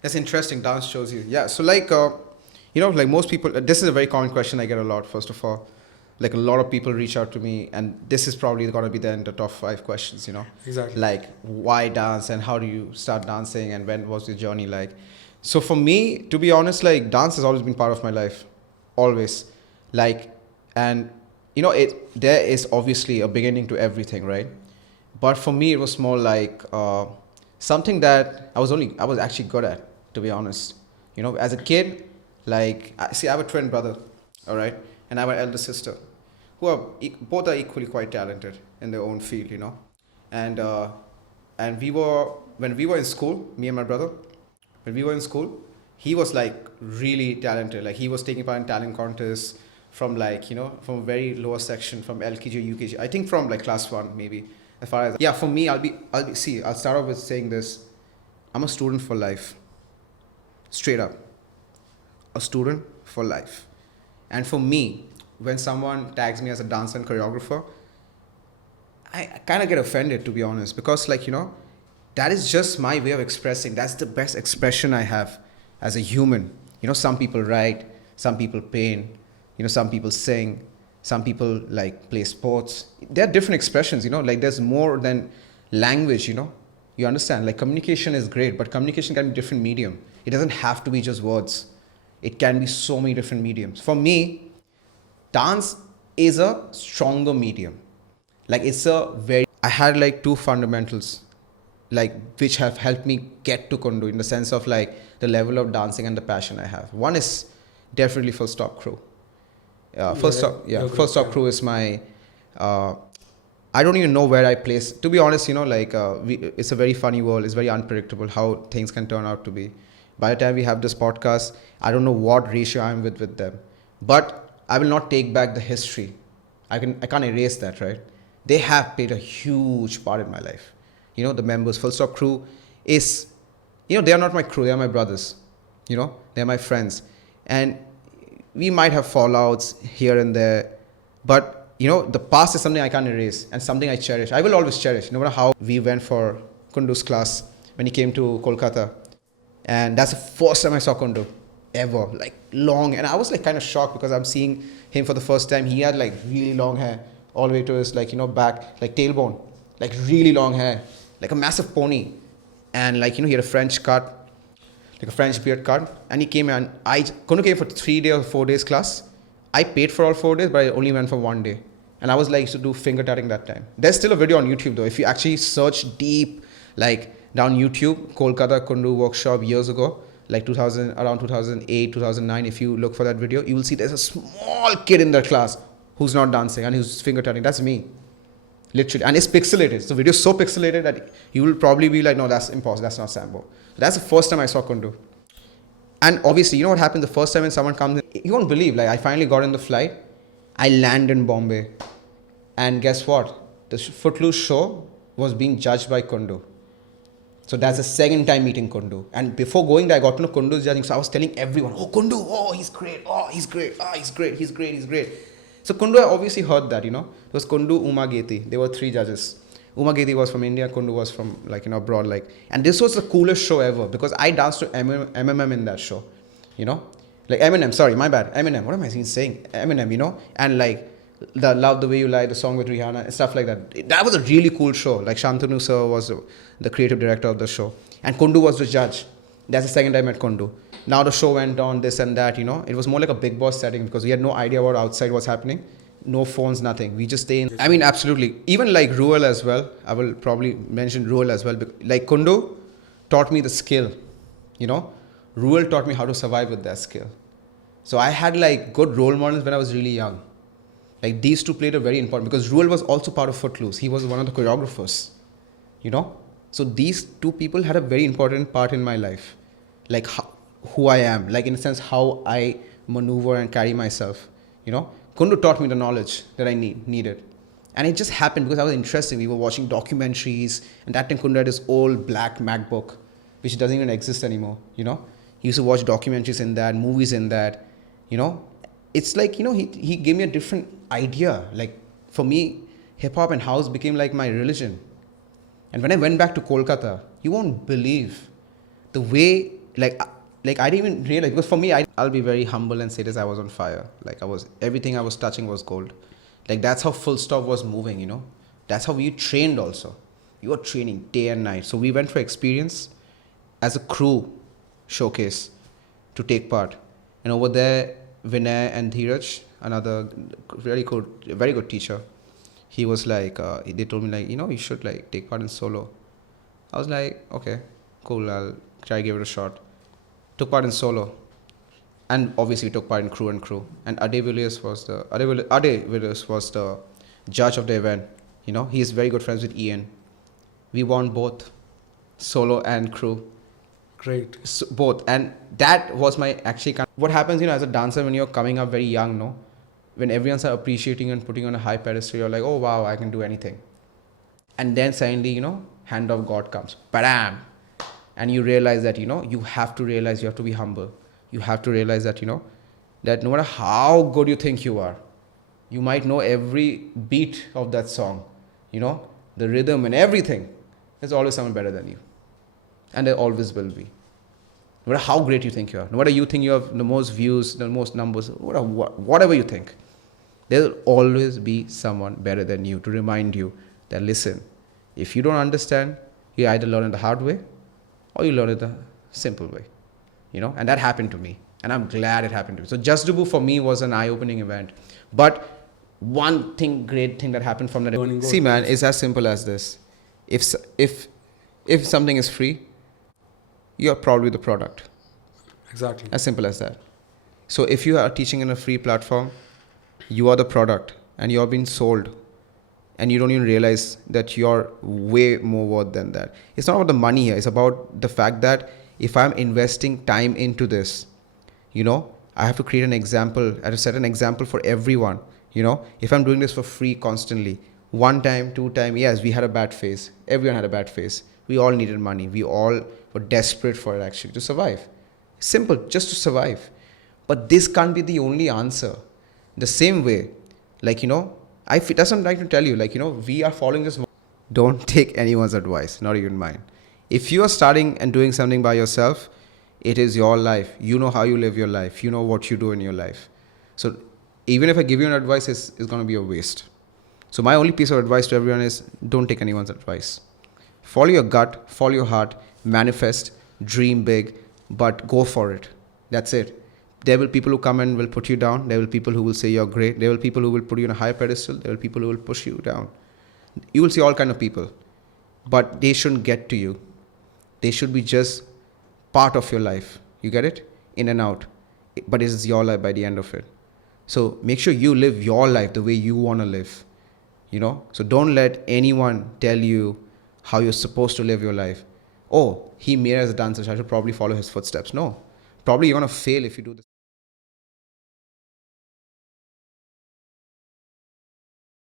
That's interesting. Dance shows you. Yeah. So like most people, this is a very common question I get a lot. First of all, like a lot of people reach out to me, and this is probably going to be the top 5 questions. Exactly. Like why dance and how do you start dancing and when was your journey like? So for me, to be honest, like dance has always been part of my life, always. Like, and there is obviously a beginning to everything, right? But for me, it was more like something that I was actually good at, to be honest. As a kid, like, I have a twin brother, all right, and I have an elder sister, who are both are equally quite talented in their own field, and when we were in school, me and my brother, when we were in school, he was like really talented. Like he was taking part in talent contests from from a very lower section, from LKG, UKG. I think from like class 1 maybe. As far as, yeah, for me, I'll start off with saying this. I'm a student for life. Straight up. A student for life. And for me, when someone tags me as a dancer and choreographer, I kind of get offended, to be honest, because that is just my way of expressing. That's the best expression I have as a human. Some people write, some people paint, some people sing, some people like play sports. There are different expressions, like there's more than language, you understand? Like communication is great, but communication can be different medium. It doesn't have to be just words. It can be so many different mediums. For me, dance is a stronger medium. Like I had like 2 fundamentals, like which have helped me get to Kundu in the sense of like the level of dancing and the passion I have. One is definitely Full Stop Crew. Full Stop Crew is my, I don't even know where I place. To be honest, it's a very funny world. It's very unpredictable how things can turn out to be. By the time we have this podcast, I don't know what ratio I'm with them. But I will not take back the history. I can't erase that, right? They have played a huge part in my life. The members, Full Stop Crew is, they are not my crew, they are my brothers. They're my friends. And we might have fallouts here and there, but the past is something I can't erase and something I cherish. I will always cherish, no matter how. We went for Kundu's class when he came to Kolkata, and that's the first time I saw Kundu ever, like long. And I was like kind of shocked because I'm seeing him for the first time. He had like really long hair all the way to his back, like tailbone, like really long hair, like a massive pony, and he had a French cut, like a French beard cut. And he came, and Kundu came for 3 days or 4 days class. I paid for all 4 days, but I only went for 1 day. And I was like, used to do finger tatting that time. There's still a video on YouTube though. If you actually search deep, down YouTube, Kolkata Kundu workshop years ago, around 2008, 2009, if you look for that video, you will see there's a small kid in that class who's not dancing and who's finger tatting. That's me. Literally. And it's pixelated. The video is so pixelated that you will probably be like, no, that's impossible. That's not Sambo. That's the first time I saw Kundu. And obviously, you know what happened the first time when someone comes in? You won't believe, I finally got in the flight. I land in Bombay. And guess what? The Footloose show was being judged by Kundu. So that's the second time meeting Kundu. And before going there, I got to know Kundu's judging. So I was telling everyone, oh, Kundu, oh, he's great. Oh, he's great. Oh, he's great. He's great. He's great. So Kundu, I obviously heard that, It was Kundu, Uma Geti. There were 3 judges. Uma Gedi was from India, Kundu was from abroad, and this was the coolest show ever because I danced to Eminem in that show, Eminem, sorry, my bad, Eminem, what am I even saying? Eminem, and the Love the Way You Lie, the song with Rihanna and stuff like that. That was a really cool show. Shantanu sir was the creative director of the show, and Kundu was the judge. That's the second time I met Kundu. Now the show went on, this and that, it was more like a big boss setting because we had no idea what outside was happening. No phones, nothing. We just stay in. I mean, absolutely. Even Ruel as well. I will probably mention Ruel as well. Kundu taught me the skill, Ruel taught me how to survive with that skill. So I had good role models when I was really young. These 2 played a very important, because Ruel was also part of Footloose. He was one of the choreographers, So these 2 people had a very important part in my life. Who I am, in a sense, how I maneuver and carry myself, Kundu taught me the knowledge that I needed. And it just happened because I was interested. We were watching documentaries, and that time Kundu had his old black MacBook, which doesn't even exist anymore, He used to watch documentaries in that, movies in that. You know, it's like, he gave me a different idea. Like for me, hip hop and house became like my religion. And when I went back to Kolkata, you won't believe the way, like I didn't even realize, because for me, I'll be very humble and say this, I was on fire. Like everything I was touching was gold. Like that's how Full Stop was moving, That's how we trained also. You were training day and night. So we went for experience as a crew showcase to take part. And over there, Vinay and Dheeraj, another very good teacher, he was like, they told me like, you should like take part in solo. I was like, okay, cool, I'll try to give it a shot. Took part in solo. And obviously took part in crew and crew. And Ade Villiers was the judge of the event. He is very good friends with Ian. We won both solo and crew. Great. So, both. And that was my actually what happens, as a dancer when you're coming up very young, no? When everyone's appreciating and putting on a high pedestal, you're like, oh wow, I can do anything. And then suddenly, hand of God comes. Badam! And you realize that, you have to realize you have to be humble. You have to realize that, that no matter how good you think you are, you might know every beat of that song, the rhythm and everything. There's always someone better than you. And there always will be. No matter how great you think you are, no matter you think you have the most views, the most numbers, whatever you think, there will always be someone better than you to remind you that, listen, if you don't understand, you either learn it the hard way or you learn it the simple way. And that happened to me. And I'm glad it happened to me. So Just Dubu for me was an eye-opening event. But one great thing that happened from that. See, man, it's as simple as this. If something is free, you're probably the product. Exactly. As simple as that. So if you are teaching in a free platform, you are the product and you're being sold. And you don't even realize that you're way more worth than that. It's not about the money here. It's about the fact that if I'm investing time into this, I have to create an example. I have to set an example for everyone. If I'm doing this for free constantly, 1 time, 2 time, yes, we had a bad phase. Everyone had a bad phase. We all needed money. We all were desperate for it actually to survive. Simple, just to survive. But this can't be the only answer. The same way, that's what I'm trying to tell you. We are following this. Don't take anyone's advice, not even mine. If you are starting and doing something by yourself, it is your life. You know how you live your life. You know what you do in your life. So even if I give you an advice, it's going to be a waste. So my only piece of advice to everyone is don't take anyone's advice. Follow your gut, follow your heart, manifest, dream big, but go for it. That's it. There will be people who come and will put you down. There will be people who will say you're great. There will be people who will put you on a high pedestal. There will be people who will push you down. You will see all kind of people. But they shouldn't get to you. They should be just part of your life. You get it? In and out. But it is your life by the end of it. So make sure you live your life the way you want to live. So don't let anyone tell you how you're supposed to live your life. Oh, he made as a dancer, so I should probably follow his footsteps. No. Probably you're going to fail if you do this.